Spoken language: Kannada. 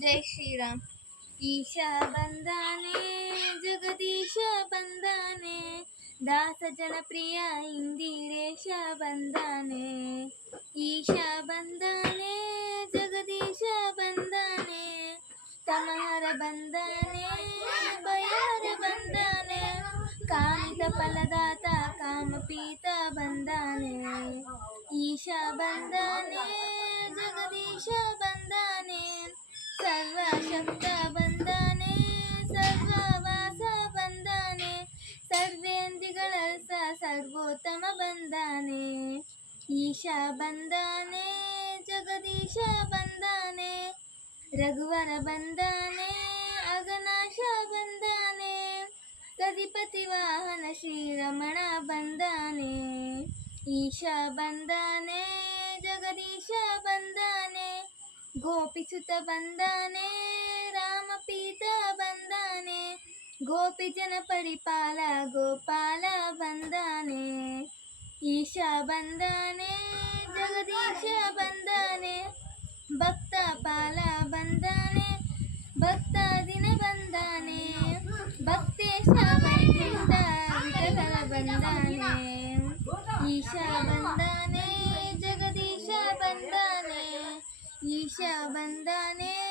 ಜೈ ಶ್ರೀರಾಮ್ ಈಶಾ ಬಂದಾನೆ ಜಗದೀಶ ಬಂದಾನೆ ದಾಸ ಜನಪ್ರಿಯ ಇಂದಿರೇಶ ಬಂದಾನೆ ಈಶಾ ಬಂದಾನೆ ಜಗದೀಶ ಬಂದಾನೆ ತಮಹರ ಬಂದಾನೆ ಭಯಹರ ಬಂದಾನೆ ಕಾಮಿತ ಫಲದಾತ ಕಾಮಪೀತ ಬಂದಾನೆ ಈಶಾ ಬಂದಾನೆ ಜಗದೀಶ ಬಂದಾನೆ ಸರ್ವಶಕ್ತ ಬಂದಾನೆ, ಸರ್ವವಾಸ ಬಂದಾನೆ, ಸರ್ವೇಂದ್ರಿಗಳ ಸರ್ವೋತ್ತಮ ಬಂದಾನೆ. ಈಶಾ ಬಂದಾನೆ, ಜಗದೀಶ ಬಂದಾನೆ, ರಘುವರ ಬಂದಾನೆ, ಅಗನಾಶ ಬಂದಾನೆ ಗದಿಪತಿ ವಾಹನ ಶ್ರೀರಮಣ ಬಂದಾನೆ. ಈಶಾ ಬಂದಾನೆ, ಜಗದೀಶ ಬಂದಾನೆ, ಗೋಪಿಸುತ ಬಂದಾನೆ ಗೋಪಿ ಜನ ಪರಿಪಾಲ ಗೋಪಾಲ ಬಂದಾನೆ, ಈಶಾ ಬಂದಾನೆ, ಜಗದೀಶ ಬಂದಾನೆ, ಭಕ್ತ ಪಾಲ ಬಂದಾನೆ, ಭಕ್ತ ದಿನ ಬಂದಾನೆ, ಭಕ್ತೇಶ ಬಂದಾನೆ, ಈಶಾ ಬಂದಾನೆ, ಜಗದೀಶ ಬಂದಾನೆ, ಈಶಾ ಬಂದಾನೆ